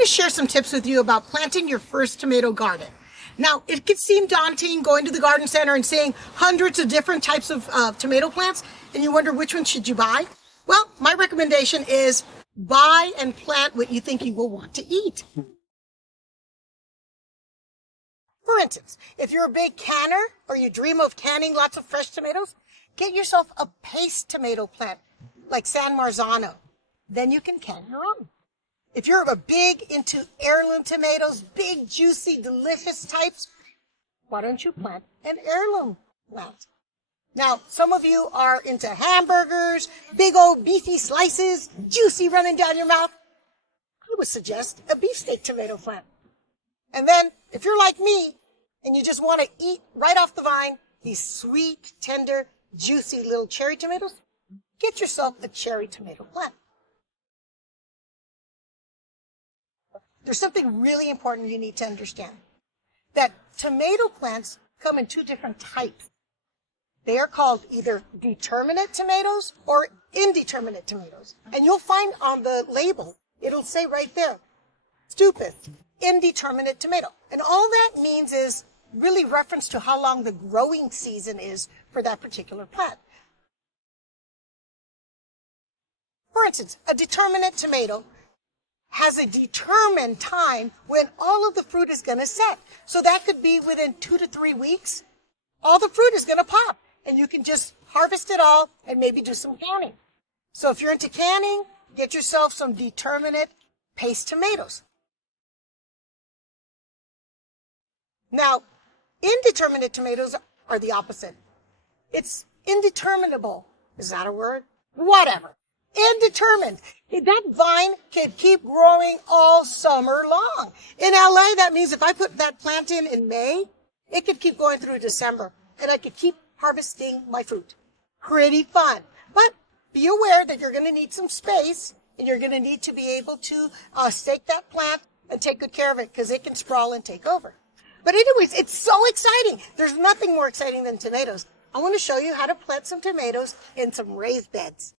want to share some tips with you about planting your first tomato garden. Now, it could seem daunting going to the garden center and seeing hundreds of different types of tomato plants, and you wonder which one should you buy. Well, my recommendation is buy and plant what you think you will want to eat. For instance, if you're a big canner or you dream of canning lots of fresh tomatoes, get yourself a paste tomato plant like San Marzano. Then you can can your own. If you're a big into heirloom tomatoes, big, juicy, delicious types, why don't you plant an heirloom plant? Now, some of you are into hamburgers, big old beefy slices, juicy running down your mouth. I would suggest a beefsteak tomato plant. And then, if you're like me, and you just want to eat right off the vine these sweet, tender, juicy little cherry tomatoes, get yourself a cherry tomato plant. There's something really important you need to understand. That tomato plants come in two different types. They are called either determinate tomatoes or indeterminate tomatoes. And you'll find on the label, it'll say right there, stupid, indeterminate tomato. And all that means is really reference to how long the growing season is for that particular plant. For instance, a determinate tomato has a determined time when all of the fruit is going to set. So that could be within 2 to 3 weeks. All the fruit is going to pop, and you can just harvest it all and maybe do some canning. So if you're into canning, get yourself some determinate paste tomatoes. Now, indeterminate tomatoes are the opposite. It's indeterminable. Is that a word? Whatever. Indeterminate. That vine can keep growing all summer long. In LA, that means if I put that plant in May, it could keep going through December, and I could keep harvesting my fruit. Pretty fun. But be aware that you're going to need some space, and you're going to need to be able to stake that plant and take good care of it, because it can sprawl and take over. But anyways, it's so exciting. There's nothing more exciting than tomatoes. I want to show you how to plant some tomatoes in some raised beds.